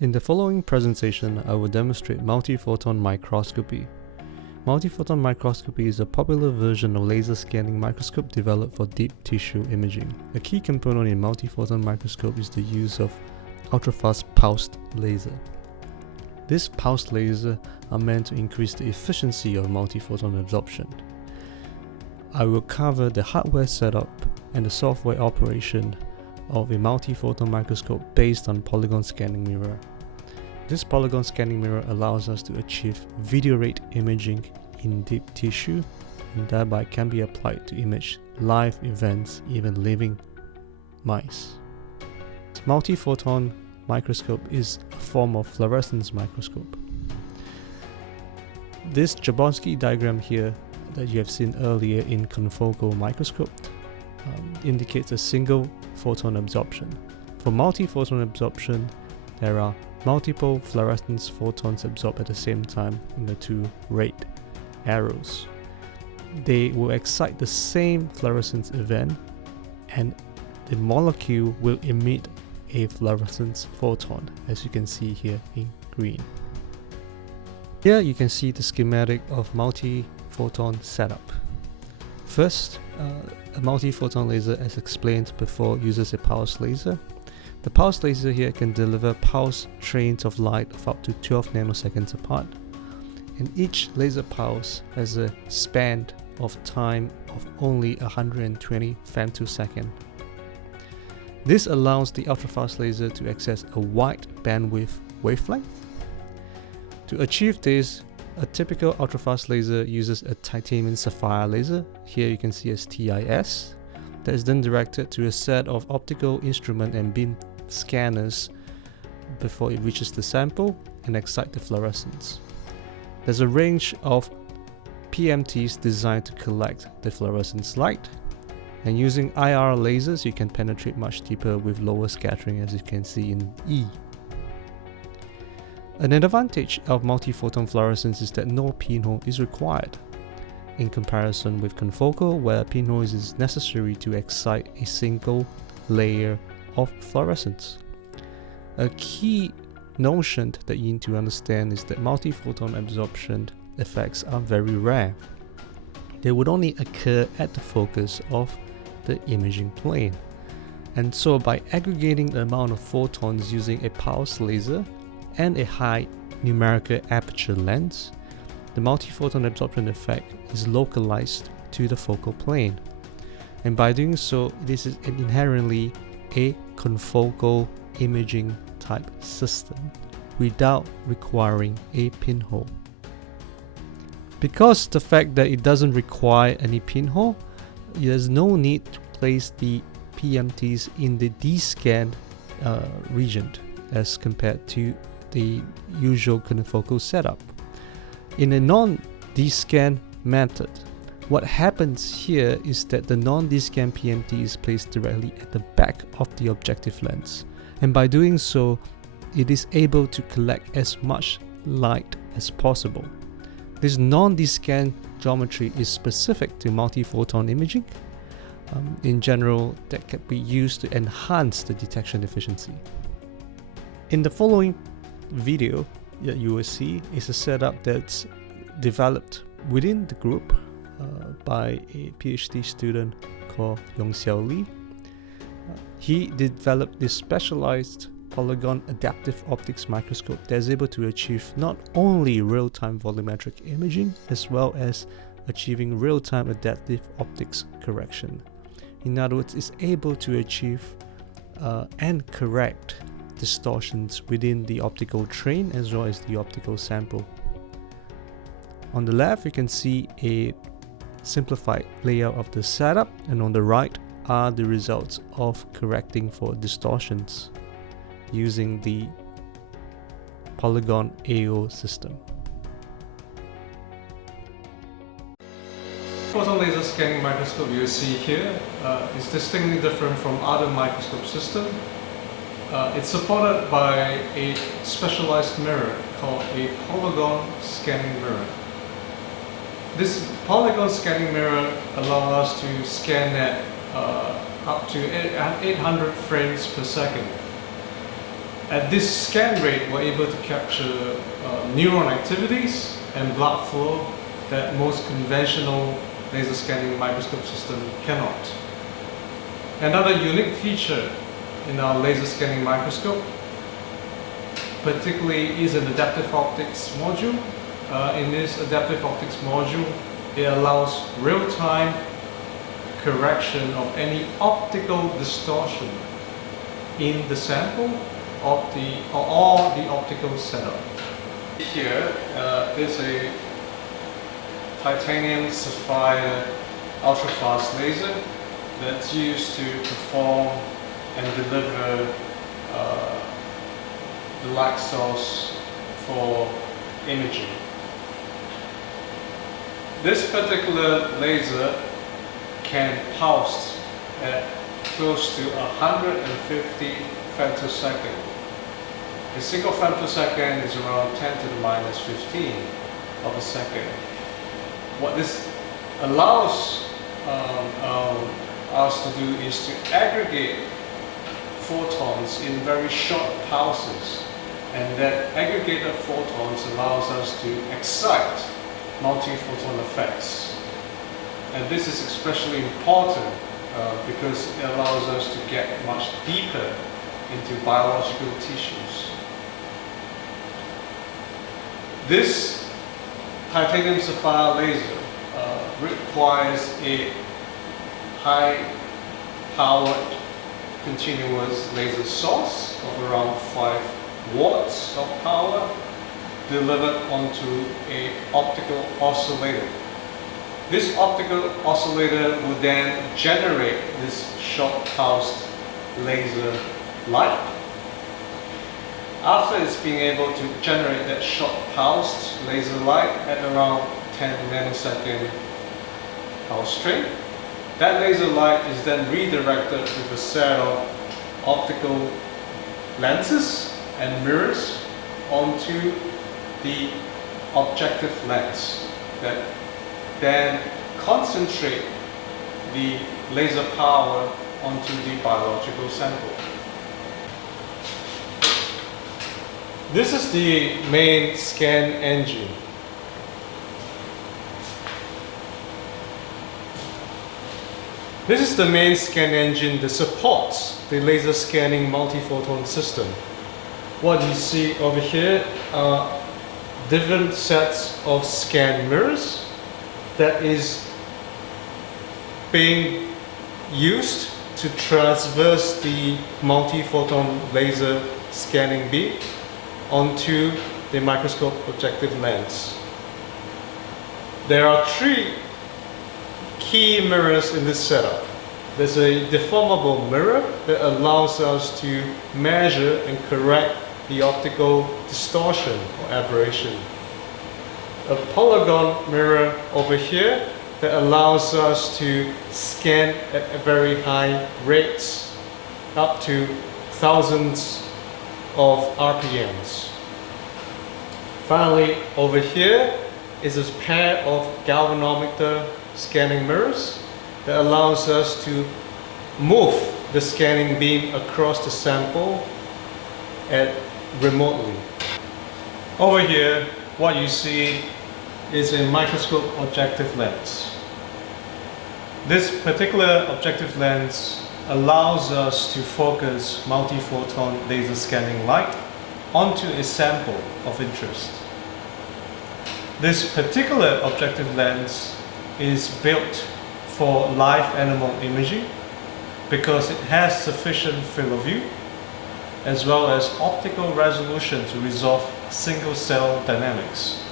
In the following presentation, I will demonstrate multiphoton microscopy. Multiphoton microscopy is a popular version of laser scanning microscope developed for deep tissue imaging. A key component in multiphoton microscope is the use of ultrafast pulsed laser. These pulsed lasers are meant to increase the efficiency of multiphoton absorption. I will cover the hardware setup and the software operation of a multiphoton microscope based on Polygon scanning mirror. This Polygon scanning mirror allows us to achieve video rate imaging in deep tissue and thereby can be applied to image live events, even living mice. Multiphoton microscope is a form of fluorescence microscope. This Jablonski diagram here that you have seen earlier in confocal microscope indicates a single photon absorption. For multiphoton absorption, there are multiple fluorescence photons absorbed at the same time in the two red arrows. They will excite the same fluorescence event and the molecule will emit a fluorescence photon, as you can see here in green. Here you can see the schematic of multiphoton setup. First, a multiphoton laser, as explained before, uses a pulse laser. The pulse laser here can deliver pulse trains of light of up to 12 nanoseconds apart, and each laser pulse has a span of time of only 120 femtosecond. This allows the ultrafast laser to access a wide bandwidth wavelength. To achieve this, a typical ultrafast laser uses a titanium sapphire laser, here you can see as TIS, that is then directed to a set of optical instrument and beam scanners before it reaches the sample and excites the fluorescence. There's a range of PMTs designed to collect the fluorescence light, and using IR lasers you can penetrate much deeper with lower scattering, as you can see in E. An advantage of multiphoton fluorescence is that no pinhole is required, in comparison with confocal, where a pinhole is necessary to excite a single layer of fluorescence. A key notion that you need to understand is that multiphoton absorption effects are very rare. They would only occur at the focus of the imaging plane. And so by aggregating the amount of photons using a pulse laser and a high numerical aperture lens, the multiphoton absorption effect is localized to the focal plane. And by doing so, this is inherently a confocal imaging type system without requiring a pinhole. Because the fact that it doesn't require any pinhole, there's no need to place the PMTs in the descanned region as compared to the usual confocal setup. In a non-descan method, what happens here is that the non-descan PMT is placed directly at the back of the objective lens, and by doing so, it is able to collect as much light as possible. This non-descan geometry is specific to multiphoton imaging. In general, that can be used to enhance the detection efficiency. In the following video that you will see is a setup that's developed within the group by a PhD student called Yongxiao Li. He developed this specialized Polygon adaptive optics microscope that is able to achieve not only real-time volumetric imaging as well as achieving real-time adaptive optics correction. In other words, it's able to achieve and correct distortions within the optical train as well as the optical sample. On the left, you can see a simplified layout of the setup, and on the right are the results of correcting for distortions using the Polygon AO system. Photon laser scanning microscope you see here is distinctly different from other microscope systems. It's supported by a specialized mirror called a Polygon scanning mirror. This Polygon scanning mirror allows us to scan at up to 800 frames per second. At this scan rate, we're able to capture neuron activities and blood flow that most conventional laser scanning microscope system cannot. Another unique feature in our laser scanning microscope particularly is an adaptive optics module. In this adaptive optics module, it allows real-time correction of any optical distortion in the sample or the optical setup. Here is a titanium sapphire ultra-fast laser that's used to perform and deliver the light source for imaging. This particular laser can pulse at close to 150 femtosecond. A single femtosecond is around 10 to the minus 15 of a second. What this allows us to do is to aggregate photons in very short pulses, and that aggregated photons allows us to excite multiphoton effects. And this is especially important because it allows us to get much deeper into biological tissues. This titanium sapphire laser requires a high-powered continuous laser source of around 5 watts of power delivered onto an optical oscillator. This optical oscillator will then generate this short-pulsed laser light. After it's being able to generate that short-pulsed laser light at around 10 nanosecond pulse strength, that laser light is then redirected with a set of optical lenses and mirrors onto the objective lens that then concentrate the laser power onto the biological sample. This is the main scan engine. This is the main scan engine that supports the laser scanning multiphoton system. What you see over here are different sets of scan mirrors that is being used to transverse the multiphoton laser scanning beam onto the microscope objective lens. There are 3 key mirrors in this setup. There's a deformable mirror that allows us to measure and correct the optical distortion or aberration. A polygon mirror over here that allows us to scan at very high rates, up to thousands of RPMs. Finally, over here is this pair of galvanometer scanning mirrors that allows us to move the scanning beam across the sample remotely. Over here, what you see is a microscope objective lens. This particular objective lens allows us to focus multiphoton laser scanning light onto a sample of interest. This particular objective lens is built for live animal imaging because it has sufficient field of view as well as optical resolution to resolve single cell dynamics.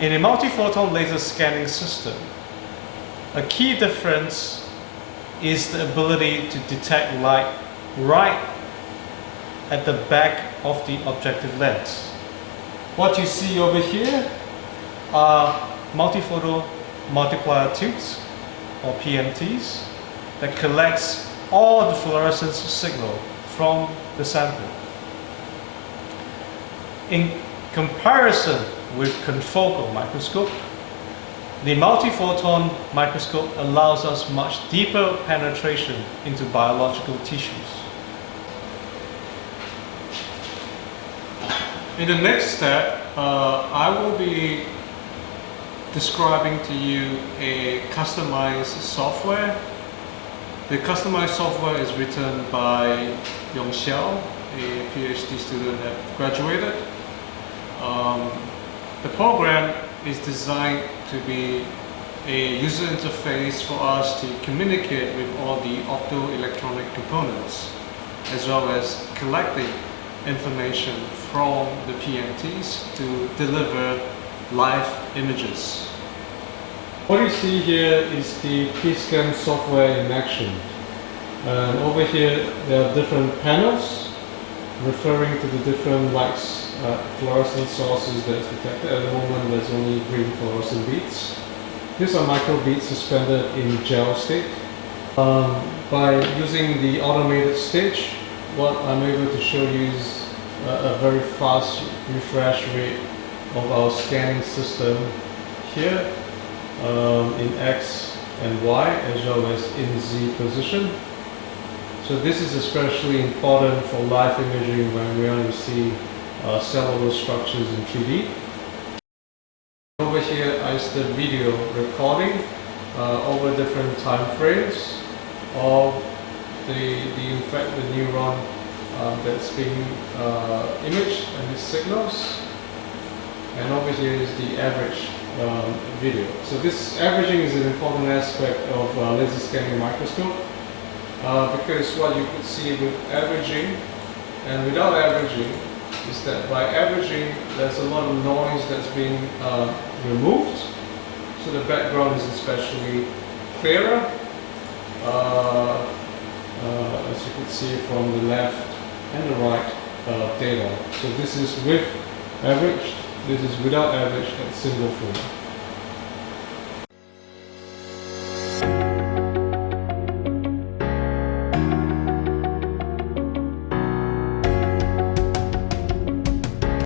In a multiphoton laser scanning system, a key difference is the ability to detect light right at the back of the objective lens. What you see over here are multiphoton multiplier tubes or PMTs that collects all the fluorescence signal from the sample. In comparison with confocal microscope, the multiphoton microscope allows us much deeper penetration into biological tissues. In the next step, I will be describing to you a customized software. The customized software is written by Yong Xiao, a PhD student that graduated. The program is designed to be a user interface for us to communicate with all the optoelectronic components, as well as collecting information from the PMTs to deliver live images. What you see here is the P-scan software in action. Over here there are different panels referring to the different lights, fluorescent sources that's detected. At the moment there's only green fluorescent beads. These are microbeads suspended in gel state. By using the automated stage, what I'm able to show you is a very fast refresh rate of our scanning system here in X and Y, as well as in Z position. So this is especially important for live imaging when we want to see cellular structures in 3D. Over here is the video recording over different time frames of the neuron that's being imaged and its signals. And over here is the average video. So this averaging is an important aspect of laser scanning microscope because what you could see with averaging and without averaging is that by averaging there's a lot of noise that's being removed, so the background is especially clearer, as you can see from the left and the right data. So this is with averaged, this is without average at single form.